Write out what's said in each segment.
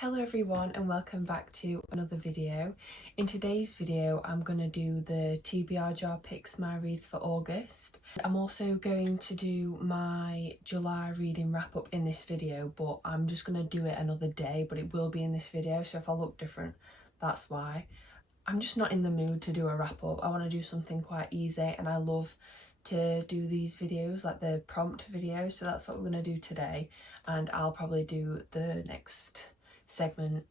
Hello everyone and welcome back to another video. In today's video I'm going to do the TBR Jar picks my reads for August. I'm also going to do my July reading wrap up in this video, but I'm just going to do it another day, but it will be in this video, so if I look different that's why. I'm just not in the mood to do a wrap up. I want to do something quite easy and I love to do these videos, like the prompt videos, so that's what we're going to do today, and I'll probably do the next segment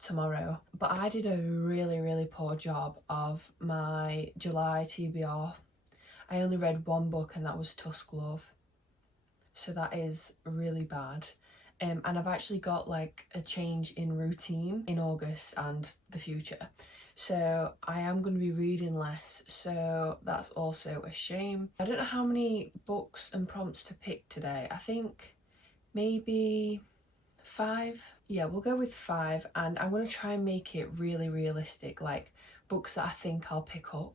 tomorrow. But I did a really poor job of my July TBR. I only read one book and that was Tusk Love, so that is really bad. And I've actually got like a change in routine in August and the future, so I am going to be reading less, so that's also a shame. I don't know how many books and prompts to pick today. I think maybe 5. Yeah, we'll go with 5, and I'm going to try and make it really realistic, like books that I think I'll pick up,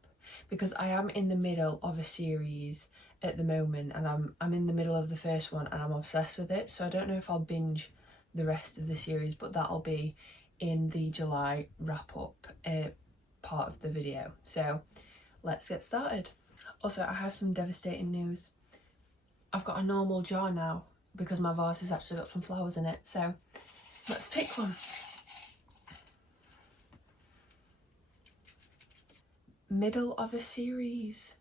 because I am in the middle of a series at the moment and I'm in the middle of the first one and I'm obsessed with it, so I don't know if I'll binge the rest of the series, but that'll be in the July wrap up part of the video. So let's get started. Also, I have some devastating news. I've got a normal jar now because my vase has actually got some flowers in it, so let's pick one. Middle of a series.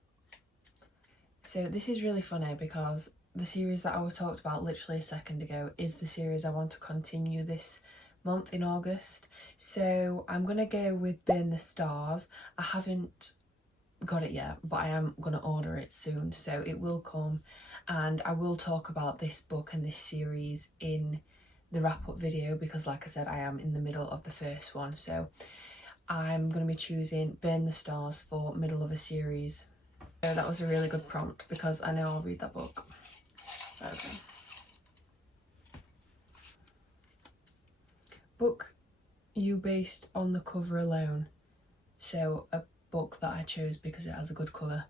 So this is really funny because the series that I talked about literally a second ago is the series I want to continue this month in August. So I'm gonna go with Burn the Stars. I haven't got it yet, but I am gonna order it soon, so it will come, and I will talk about this book and this series in the wrap up video because, like I said, I am in the middle of the first one, so I'm going to be choosing Burn the Stars for middle of a series. So that was a really good prompt because I know I'll read that book. Okay. Book you based on the cover alone. So a book that I chose because it has a good cover.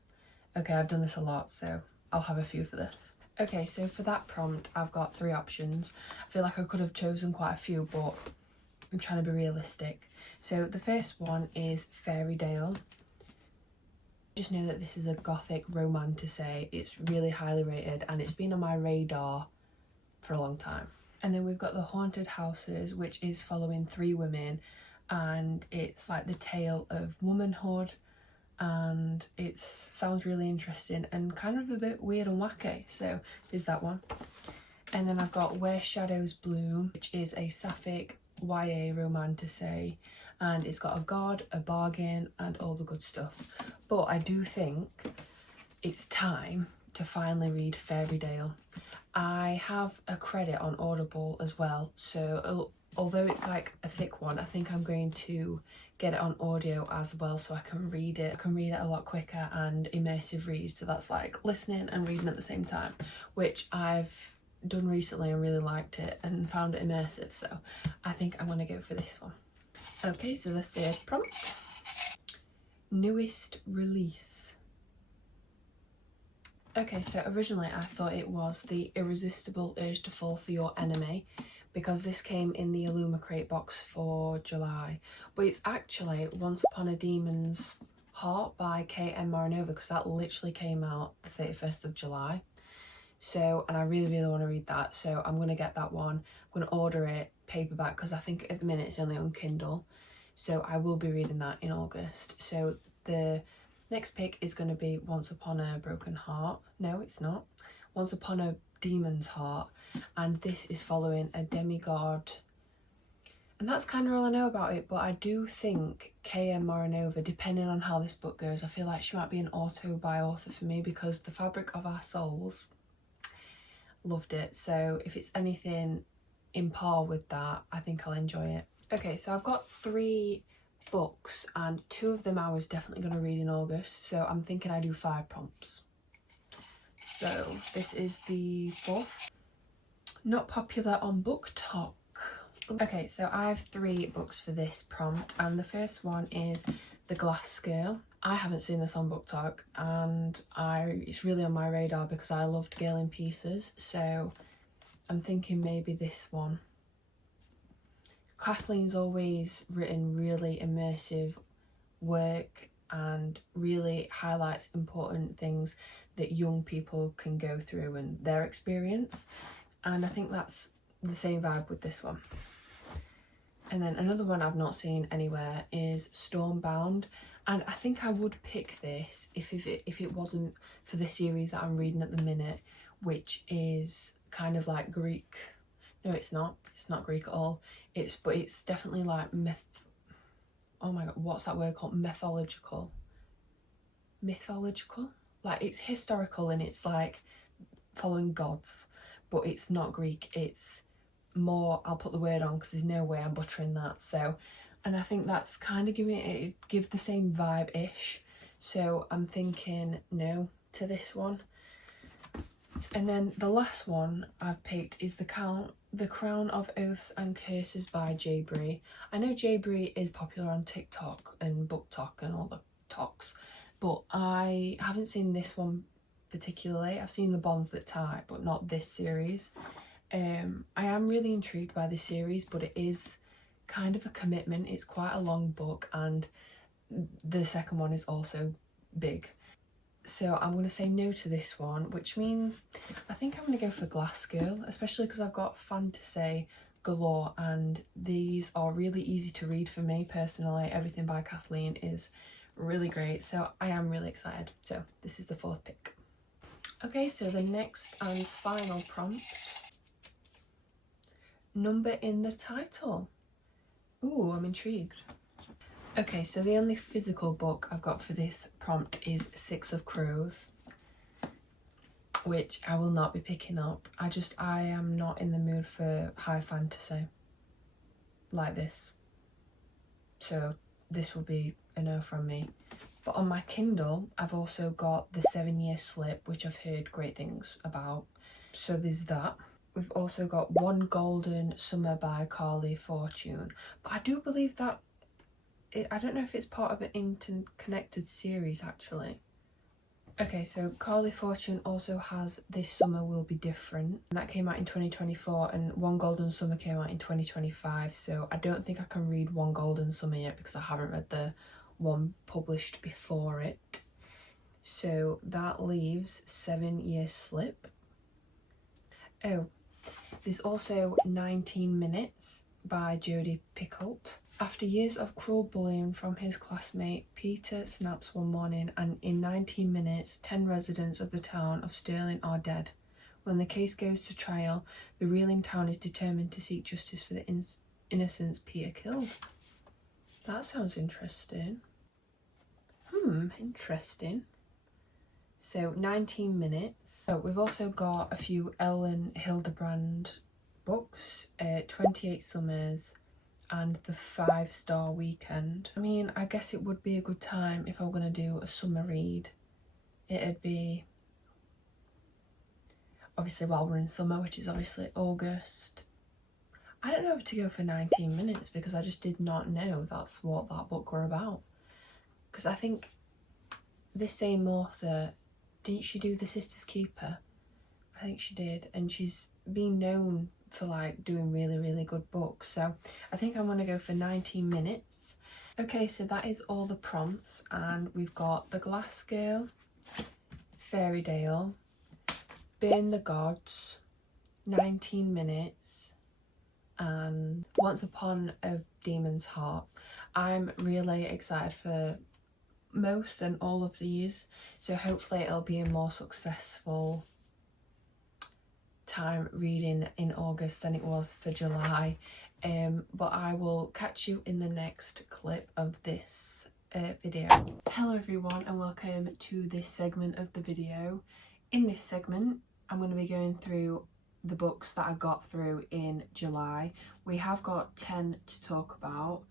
Okay, I've done this a lot, so I'll have a few for this. Okay, so for that prompt I've got 3 options. I feel like I could have chosen quite a few, but I'm trying to be realistic. So the first one is Fairy Tale. Just know that this is a gothic romantasy. It's really highly rated and it's been on my radar for a long time. And then we've got The Haunted Houses, which is following 3 women, and it's like the tale of womanhood, and it sounds really interesting and kind of a bit weird and wacky, so there's that one. And then I've got Where Shadows Bloom, which is a sapphic YA romantasy, and it's got a god, a bargain and all the good stuff. But I do think it's time to finally read Fairy Tale. I have a credit on Audible as well, so although it's like a thick one, I think I'm going to get it on audio as well so I can read it. I can read it a lot quicker and immersive read, so that's like listening and reading at the same time, which I've done recently and really liked it and found it immersive, so I think I'm going to go for this one. Okay, so the third prompt. Newest release. Okay, so originally I thought it was The Irresistible Urge to Fall for Your Enemy because this came in the Illuma crate box for July, but it's actually Once Upon a Demon's Heart by K.M. Marinova, because that literally came out the 31st of July. So, and I really want to read that, so I'm going to get that one. I'm going to order it paperback because I think at the minute it's only on Kindle, so I will be reading that in August. So the next pick is going to be Once Upon a Broken Heart. No, it's not. Once Upon a Demon's Heart, and this is following a demigod, and that's kind of all I know about it. But I do think K.M. Marinova, depending on how this book goes, I feel like she might be an author for me because The Fabric of Our Souls, loved it, so if it's anything in par with that, I think I'll enjoy it. Okay, so I've got 3 books and 2 of them I was definitely going to read in August, so I'm thinking I do 5 prompts. So this is the 4th. Not popular on Book Talk. Okay, so I have 3 books for this prompt, and the first one is The Glass Girl. I haven't seen this on Book Talk, and it's really on my radar because I loved Girl in Pieces, so I'm thinking maybe this one. Kathleen's always written really immersive work and really highlights important things that young people can go through and their experience, and I think that's the same vibe with this one. And then another one I've not seen anywhere is Stormbound, and I think I would pick this if it wasn't for the series that I'm reading at the minute, which is kind of like Greek. No, it's not Greek at all. But it's definitely like oh my god, what's that word called? Mythological. Like, it's historical and it's like following gods, but it's not Greek. It's more, I'll put the word on because there's no way I'm butchering that. So, and I think that's kind of give the same vibe-ish. So I'm thinking no to this one. And then the last one I've picked is The Crown of Oaths and Curses by Jay Bree. I know Jay Bree is popular on TikTok and BookTok and all the talks, but I haven't seen this one particularly. I've seen The Bonds That Tie, but not this series. I am really intrigued by this series, but it is kind of a commitment. It's quite a long book, and the second one is also big. So I'm going to say no to this one, which means I think I'm going to go for Glass Girl, especially because I've got fantasy galore and these are really easy to read for me personally. Everything by Kathleen is really great, so I am really excited. So this is the fourth pick. Okay, so the next and final prompt. Number in the title. Ooh, I'm intrigued. Okay, so the only physical book I've got for this prompt is Six of Crows, which I will not be picking up. I am not in the mood for high fantasy like this. So this will be a no from me. But on my Kindle, I've also got The 7-Year Slip, which I've heard great things about. So there's that. We've also got One Golden Summer by Carly Fortune. But I do believe that, I don't know if it's part of an interconnected series actually. Okay, so Carly Fortune also has This Summer Will Be Different. And that came out in 2024, and One Golden Summer came out in 2025. So I don't think I can read One Golden Summer yet because I haven't read the one published before it. So that leaves 7-Year Slip. Oh, there's also 19 Minutes by Jodi Picoult. After years of cruel bullying from his classmate, Peter snaps one morning, and in 19 minutes, 10 residents of the town of Stirling are dead. When the case goes to trial, the reeling town is determined to seek justice for the innocents Peter killed. That sounds interesting. Interesting. So 19 minutes. So we've also got a few Ellen Hildebrand books, 28 Summers and The 5-Star Weekend. I mean, I guess it would be a good time if I were going to do a summer read. It'd be obviously while we're in summer, which is obviously August. I don't know if to go for 19 minutes because I just did not know that's what that book were about. Because I think this same author, didn't she do The Sister's Keeper? I think she did, and she's been known for like doing really, really good books. So I think I'm going to go for 19 minutes. Okay, so that is all the prompts, and we've got The Glass Girl, Fairy-Dale, Burn the Gods, 19 Minutes, and Once Upon a Demon's Heart. I'm really excited for most and all of these, so hopefully it'll be a more successful time reading in August than it was for July. But I will catch you in the next clip of this video. Hello everyone, and welcome to this segment of the video. In this segment I'm going to be going through the books that I got through in July. We have got 10 to talk about,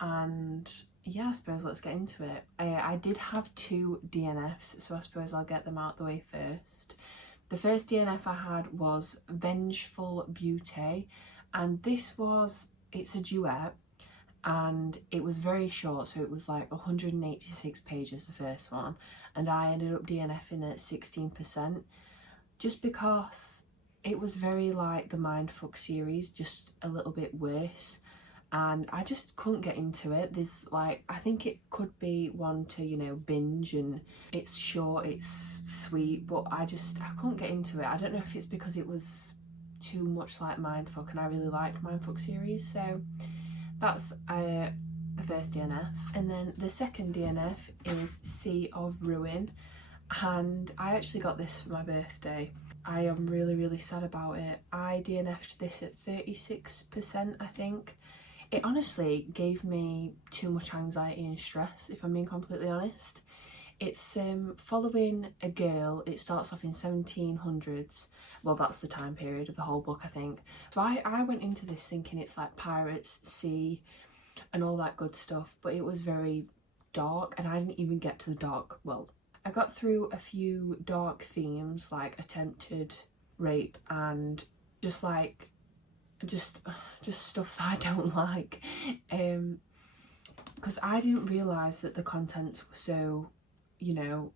and yeah, I suppose let's get into it. I did have 2 DNFs, so I suppose I'll get them out the way first. The first DNF I had was Vengeful Beauty, and it's a duet, and it was very short, so it was like 186 pages, the first one, and I ended up DNFing at 16%, just because it was very like the Mindfuck series, just a little bit worse. and I just couldn't get into it. There's like, I think it could be one to, you know, binge, and it's short, it's sweet, but I couldn't get into it. I don't know if it's because it was too much like Mindfuck, and I really liked Mindfuck series. So that's the first DNF. And then the second DNF is Sea of Ruin, and I actually got this for my birthday. I am really sad about it. I DNF'd this at 36%, I think. It honestly gave me too much anxiety and stress, if I'm being completely honest. It's following a girl. It starts off in 1700s. Well, that's the time period of the whole book, I think. So I went into this thinking it's like pirates, sea, and all that good stuff, but it was very dark, and I didn't even get to the dark. Well, I got through a few dark themes like attempted rape and just like just stuff that I don't like, because I didn't realise that the contents were so, you know,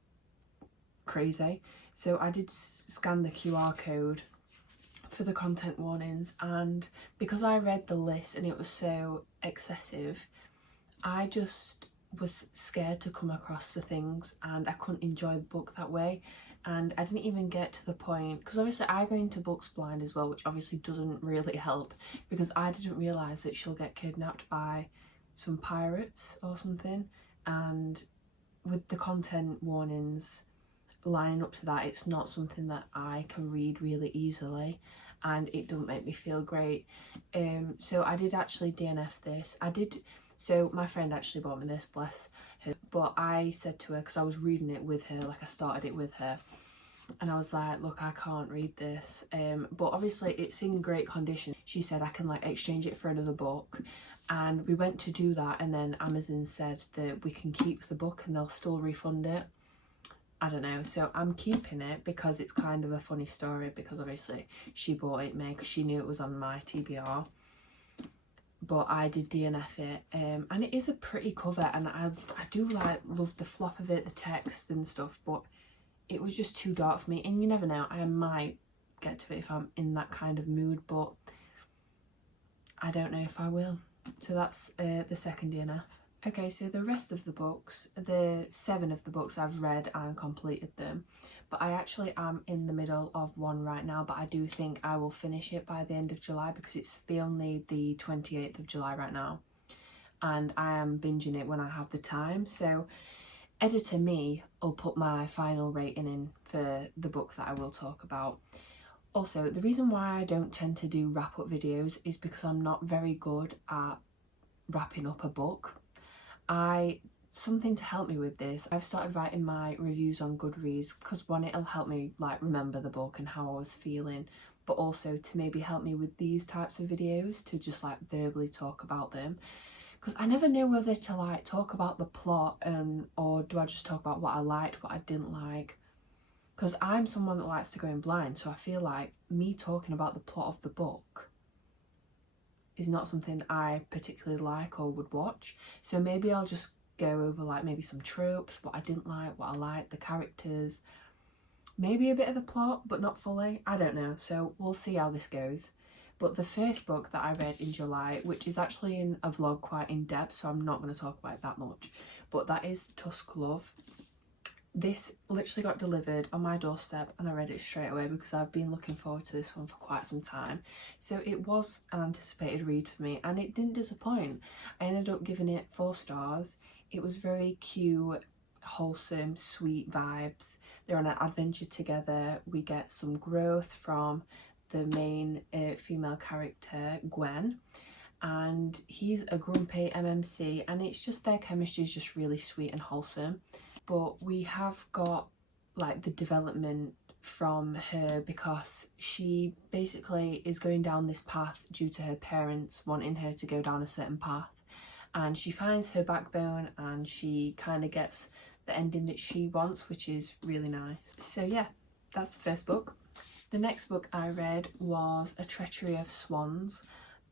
crazy. So I did scan the QR code for the content warnings, and because I read the list and it was so excessive, I just was scared to come across the things, and I couldn't enjoy the book that way. And I didn't even get to the point, because obviously I go into books blind as well, which obviously doesn't really help, because I didn't realise that she'll get kidnapped by some pirates or something, and with the content warnings lining up to that, it's not something that I can read really easily, and it doesn't make me feel great. So I did actually DNF this. So my friend actually bought me this, bless her, but I said to her, because I was reading it with her, like I started it with her, and I was like, look, I can't read this, but obviously it's in great condition. She said I can like exchange it for another book, and we went to do that, and then Amazon said that we can keep the book and they'll still refund it. I don't know, so I'm keeping it because it's kind of a funny story, because obviously she bought it me because she knew it was on my TBR. But I did DNF it, and it is a pretty cover, and I do like love the flop of it, the text and stuff, but it was just too dark for me. And you never know, I might get to it if I'm in that kind of mood, but I don't know if I will. So that's the second DNF. Okay, so the rest of the books, the 7 of the books, I've read and completed them, but I actually am in the middle of one right now, but I do think I will finish it by the end of July, because it's only the 28th of July right now, and I am binging it when I have the time. So editor me will put my final rating in for the book that I will talk about. Also, the reason why I don't tend to do wrap-up videos is because I'm not very good at wrapping up a book. Something to help me with this, I've started writing my reviews on Goodreads, because one, it'll help me like remember the book and how I was feeling, but also to maybe help me with these types of videos to just like verbally talk about them, because I never know whether to like talk about the plot or do I just talk about what I liked, what I didn't like, because I'm someone that likes to go in blind, so I feel like me talking about the plot of the book is not something I particularly like or would watch. So maybe I'll just go over like maybe some tropes, what I didn't like, what I liked, the characters, maybe a bit of the plot, but not fully. I don't know, so we'll see how this goes. But the first book that I read in July, which is actually in a vlog quite in depth, so I'm not going to talk about it that much, but that is Tusk Love. This literally got delivered on my doorstep and I read it straight away, because I've been looking forward to this one for quite some time. So it was an anticipated read for me, and it didn't disappoint. I ended up giving it 4 stars. It was very cute, wholesome, sweet vibes. They're on an adventure together. We get some growth from the main female character, Gwen, and he's a grumpy MMC, and it's just their chemistry is just really sweet and wholesome. But we have got like the development from her, because she basically is going down this path due to her parents wanting her to go down a certain path, and she finds her backbone and she kind of gets the ending that she wants, which is really nice. So yeah, that's the first book. The next book I read was A Treachery of Swans,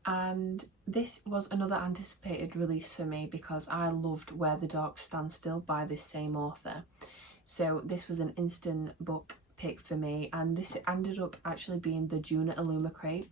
and this was another anticipated release for me because I loved Where the Dark Stand Still by this same author. So this was an instant book pick for me, and this ended up actually being the Juna Illuma crate.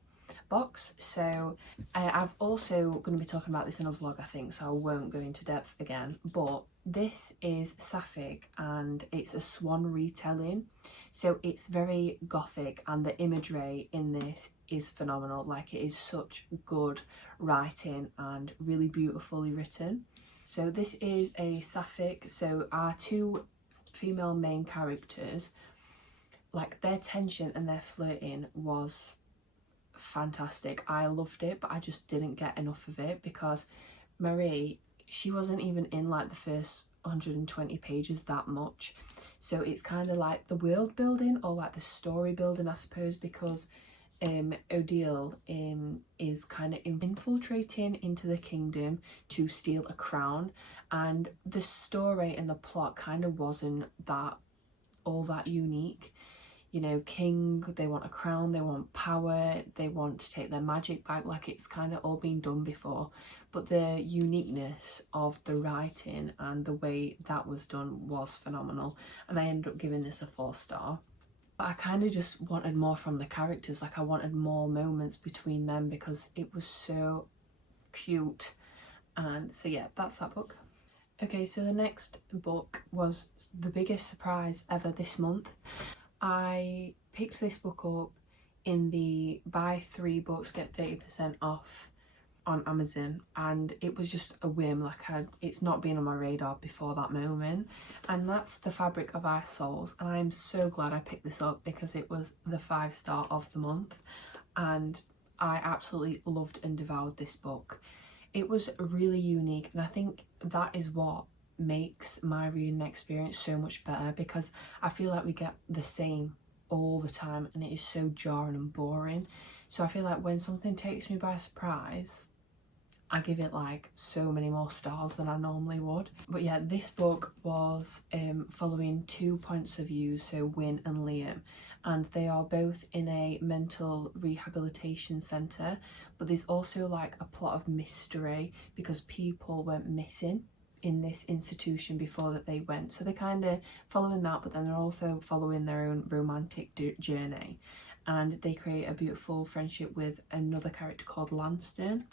box. So I've also going to be talking about this in a vlog, I think, so I won't go into depth again, but this is Sapphic and it's a swan retelling, so it's very gothic and the imagery in this is phenomenal. Like, it is such good writing and really beautifully written. So this is a Sapphic, so our two female main characters, like, their tension and their flirting was fantastic. I loved it, but I just didn't get enough of it because Marie, she wasn't even in like the first 120 pages that much. So it's kind of like the world building, or like the story building, I suppose, because Odile is kind of infiltrating into the kingdom to steal a crown, and the story and the plot kind of wasn't that all that unique. You know, king, they want a crown, they want power, they want to take their magic back, like it's kind of all been done before. But the uniqueness of the writing and the way that was done was phenomenal, and I ended up giving this a 4-star. But I kind of just wanted more from the characters, like I wanted more moments between them because it was so cute. And so yeah, that's that book. Okay, so the next book was the biggest surprise ever this month. I picked this book up in the buy 3 books get 30% off on Amazon, and it was just a whim. Like, it's not been on my radar before that moment, and that's The Fabric of Our Souls, and I'm so glad I picked this up because it was the 5-star of the month and I absolutely loved and devoured this book. It was really unique, and I think that is what makes my reading experience so much better, because I feel like we get the same all the time and it is so jarring and boring. So I feel like when something takes me by surprise, I give it like so many more stars than I normally would. But yeah, this book was following 2 points of view, so Wyn and Liam, and they are both in a mental rehabilitation centre, but there's also like a plot of mystery because people went missing in this institution before that they went. So they're kind of following that, but then they're also following their own romantic journey, and they create a beautiful friendship with another character called Lanston.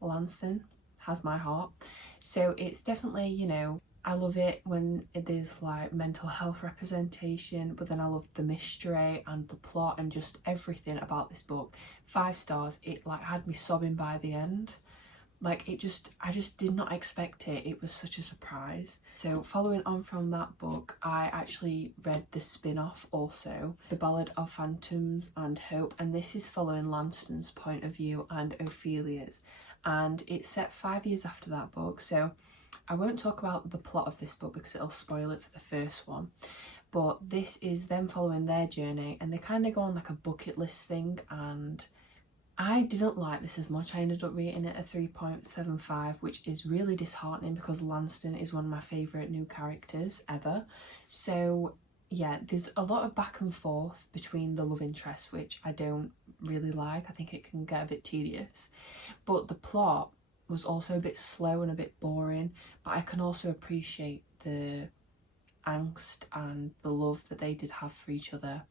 Lanston has my heart. So it's definitely, you know, I love it when there's like mental health representation, but then I love the mystery and the plot and just everything about this book. 5 stars. It like had me sobbing by the end. Like, I just did not expect it. It was such a surprise. So following on from that book, I actually read the spin-off also, The Ballad of Phantoms and Hope, and this is following Lanston's point of view and Ophelia's, and it's set 5 years after that book. So I won't talk about the plot of this book because it'll spoil it for the first one, but this is them following their journey, and they kind of go on like a bucket list thing, and I didn't like this as much. I ended up rating it a 3.75, which is really disheartening because Lanston is one of my favourite new characters ever. So yeah, there's a lot of back and forth between the love interests, which I don't really like. I think it can get a bit tedious. But the plot was also a bit slow and a bit boring, but I can also appreciate the angst and the love that they did have for each other,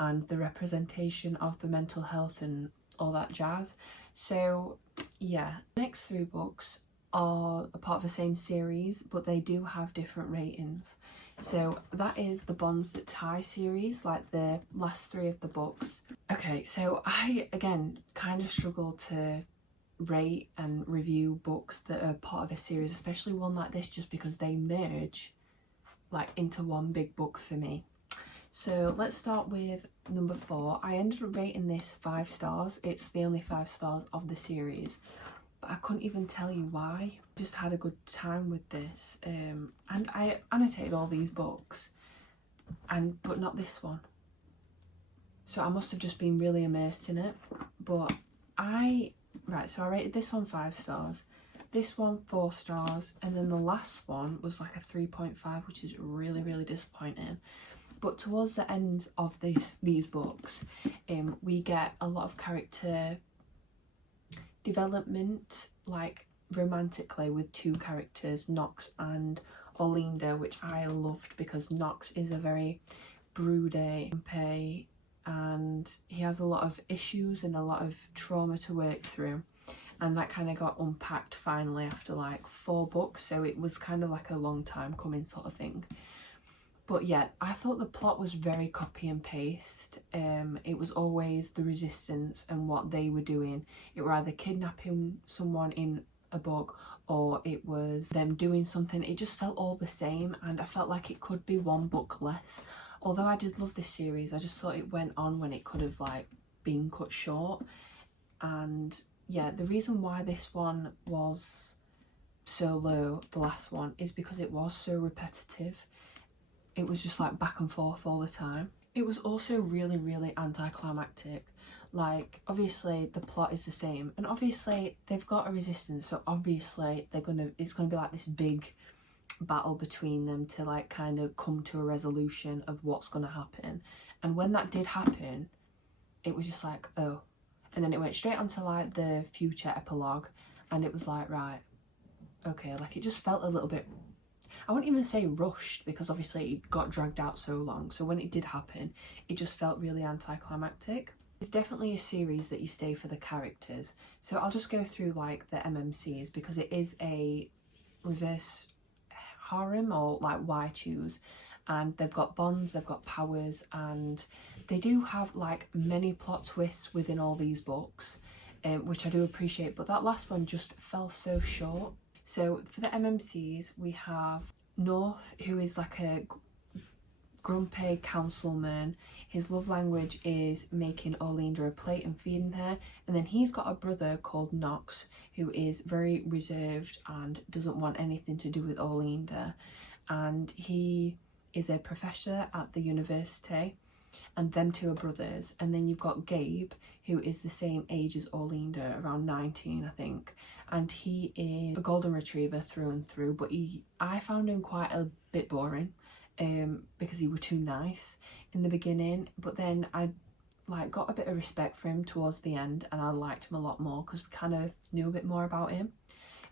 and the representation of the mental health and all that jazz. So yeah, next 3 books are a part of the same series, but they do have different ratings. So that is the Bonds That Tie series, like the last 3 of the books. Okay, so I again kind of struggle to rate and review books that are part of a series, especially one like this, just because they merge like into one big book for me. So let's start with number 4. I ended up rating this 5 stars. It's the only 5 stars of the series, but I couldn't even tell you why. Just had a good time with this, and I annotated all these books, but not this one. So I must have just been really immersed in it. But so I rated this one 5 stars, this one 4 stars, and then the last one was like a 3.5, which is really, really disappointing. But towards the end of these books, we get a lot of character development, like romantically, with 2 characters, Knox and Olinda, which I loved because Knox is a very broody, and he has a lot of issues and a lot of trauma to work through, and that kind of got unpacked finally after like 4 books, so it was kind of like a long time coming sort of thing. But yeah, I thought the plot was very copy and paste. It was always the resistance and what they were doing. It were either kidnapping someone in a book, or it was them doing something. It just felt all the same, and I felt like it could be 1 book less. Although I did love this series, I just thought it went on when it could have like been cut short. And yeah, the reason why this one was so low, the last one, is because it was so repetitive. It was just like back and forth all the time. It was also really, really anticlimactic. Like, obviously the plot is the same, and obviously they've got a resistance, so obviously it's gonna be like this big battle between them to like kind of come to a resolution of what's gonna happen. And when that did happen, it was just like, oh. And then it went straight onto like the future epilogue, and it was like, right, okay. Like, it just felt a little bit, I wouldn't even say rushed, because obviously it got dragged out so long, so when it did happen, it just felt really anticlimactic. It's definitely a series that you stay for the characters, so I'll just go through like the MMCs, because it is a reverse harem, or like why choose, and they've got bonds, they've got powers, and they do have like many plot twists within all these books, which I do appreciate, but that last one just fell so short. So for the MMCs, we have North, who is like a grumpy councilman. His love language is making Orlinda a plate and feeding her. And then he's got a brother called Knox, who is very reserved and doesn't want anything to do with Orlinda. And he is a professor at the university, and them 2 are brothers. And then you've got Gabe, who is the same age as Orlinda, around 19 I think, and he is a golden retriever through and through, but I found him quite a bit boring, because he were too nice in the beginning, but then I like got a bit of respect for him towards the end, and I liked him a lot more because we kind of knew a bit more about him.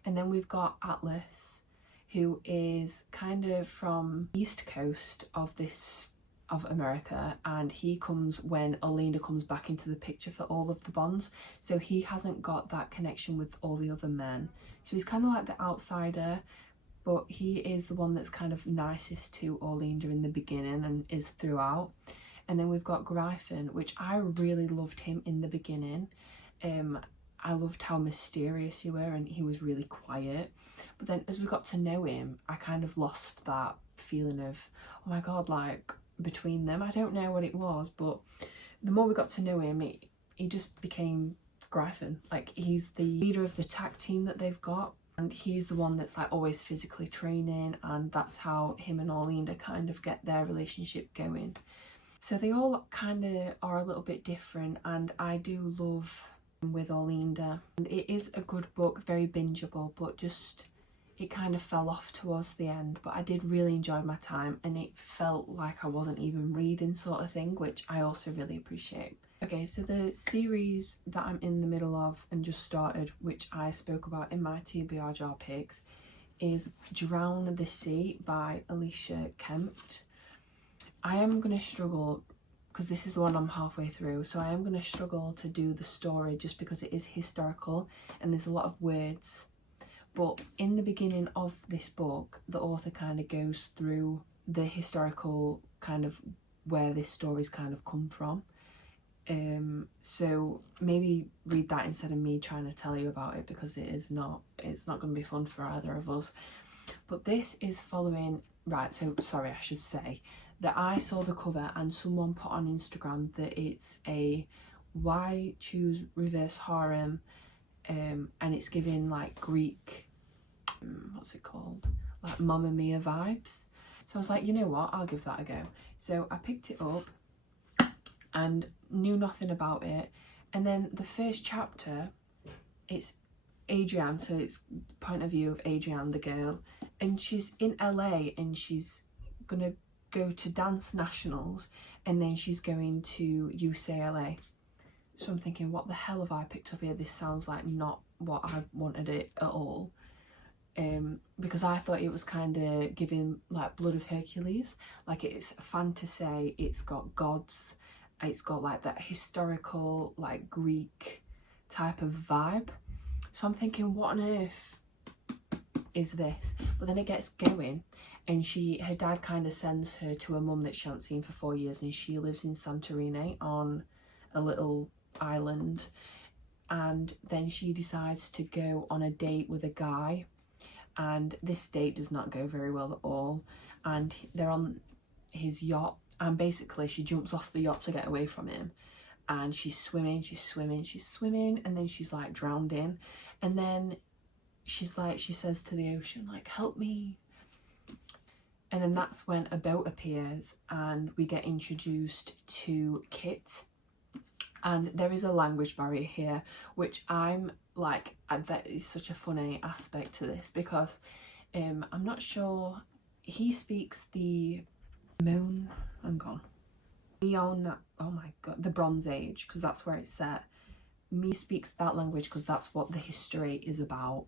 And then we've got Atlas, who is kind of from east coast of America, and he comes when Orlinda comes back into the picture for all of the bonds, so he hasn't got that connection with all the other men, so he's kind of like the outsider, but he is the one that's kind of nicest to Orlinda in the beginning and is throughout. And then we've got Gryphon, which I really loved him in the beginning. I loved how mysterious he were, and he was really quiet, but then as we got to know him, I kind of lost that feeling of, oh my god, like between them, I don't know what it was, but the more we got to know him, he just became Gryphon. Like, he's the leader of the tag team that they've got, and he's the one that's like always physically training, and that's how him and Orlinda kind of get their relationship going. So they all kind of are a little bit different, and I do love with Orlinda. And it is a good book, very bingeable, but just it kind of fell off towards the end. But I did really enjoy my time, and it felt like I wasn't even reading sort of thing, which I also really appreciate. Okay, so the series that I'm in the middle of and just started, which I spoke about in my TBR Jar picks, is Drown the Sea by Alicia Kempt. I am going to struggle, because this is the one I'm halfway through, so I am going to struggle to do the story just because it is historical and there's a lot of words. But in the beginning of this book, the author kind of goes through the historical kind of where this story's kind of come from. So maybe read that instead of me trying to tell you about it, because it's not going to be fun for either of us. But this is following, right, so sorry, I should say that I saw the cover and someone put on Instagram that it's a why choose reverse harem, and it's giving like Greek, what's it called, like Mamma Mia vibes. So I was like, you know what, I'll give that a go. So I picked it up and knew nothing about it, and then the first chapter, it's Adrienne, so it's point of view of Adrienne the girl, and she's in LA and she's gonna go to dance nationals, and then she's going to UCLA. So I'm thinking, what the hell have I picked up here? This sounds like not what I wanted it at all, because I thought it was kind of giving like Blood of Hercules, like it's fantasy, it's got gods, it's got like that historical, like Greek type of vibe. So I'm thinking, what on earth is this? But then it gets going, and her dad kind of sends her to a mum that she hasn't seen for 4 years, and she lives in Santorini on a little island. And then she decides to go on a date with a guy, and this date does not go very well at all, and they're on his yacht, and basically she jumps off the yacht to get away from him, and she's swimming, and then she's like drowned in, and then she says to the ocean, like, help me. And then that's when a boat appears, and we get introduced to Kit. And there is a language barrier here, which I'm like, that is such a funny aspect to this, because I'm not sure, he speaks the the Bronze Age, because that's where it's set. Me speaks that language because that's what the history is about,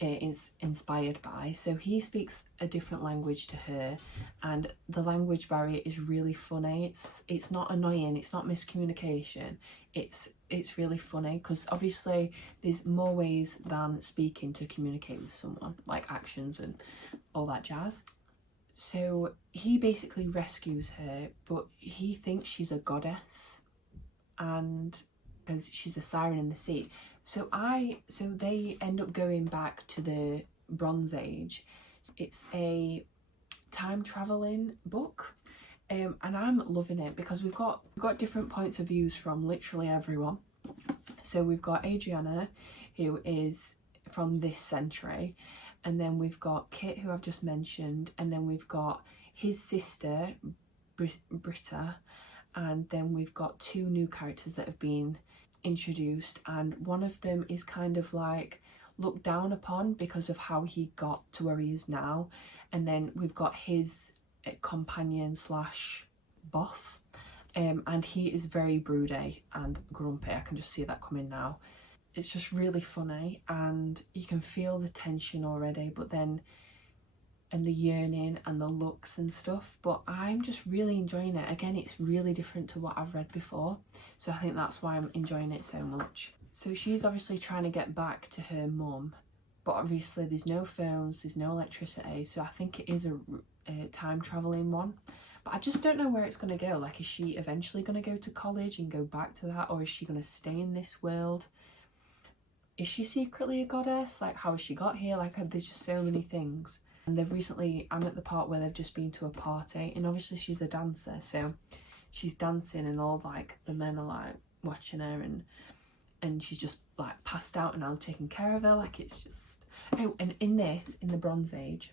is inspired by. So he speaks a different language to her, and the language barrier is really funny. It's not annoying, it's not miscommunication, it's really funny, because obviously there's more ways than speaking to communicate with someone, like actions and all that jazz. So he basically rescues her, but he thinks she's a goddess, and because she's a siren in the sea. So they end up going back to the Bronze Age. It's a time traveling book, and I'm loving it because we've got different points of views from literally everyone. So we've got Adriana, who is from this century, and then we've got Kit, who I've just mentioned, and then we've got his sister Britta, and then we've got 2 new characters that have been introduced, and one of them is kind of like looked down upon because of how he got to where he is now, and then we've got his companion slash boss, and he is very broody and grumpy. I can just see that coming now. It's just really funny, and you can feel the tension already, but then, and the yearning and the looks and stuff, but I'm just really enjoying it. Again, it's really different to what I've read before, so I think that's why I'm enjoying it so much. So she's obviously trying to get back to her mum, but obviously there's no phones, there's no electricity, so I think it is a time traveling one, but I just don't know where it's going to go. Like, is she eventually going to go to college and go back to that, or is she going to stay in this world? Is she secretly a goddess? Like, how has she got here? Like, there's just so many things. And I'm at the part where they've just been to a party, and obviously she's a dancer, so she's dancing and all like the men are like watching her, and she's just like passed out and now taking care of her. Like, it's just, oh, and in the Bronze Age,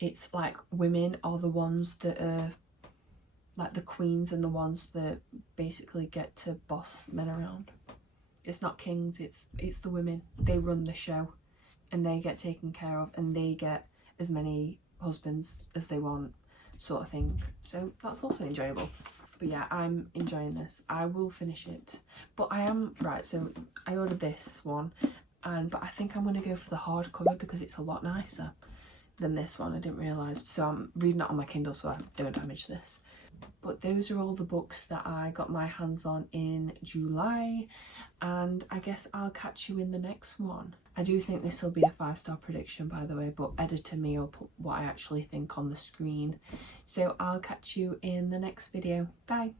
it's like women are the ones that are like the queens and the ones that basically get to boss men around. It's not kings, it's the women. They run the show, and they get taken care of, and they get as many husbands as they want, sort of thing. So that's also enjoyable. But yeah, I'm enjoying this. I will finish it. But I am, right, so I ordered this one, but I think I'm going to go for the hardcover because it's a lot nicer than this one. I didn't realise. So I'm reading it on my Kindle so I don't damage this. But those are all the books that I got my hands on in July, and I guess I'll catch you in the next one. I do think this will be a 5-star prediction, by the way, but editor me will put what I actually think on the screen. So I'll catch you in the next video. Bye!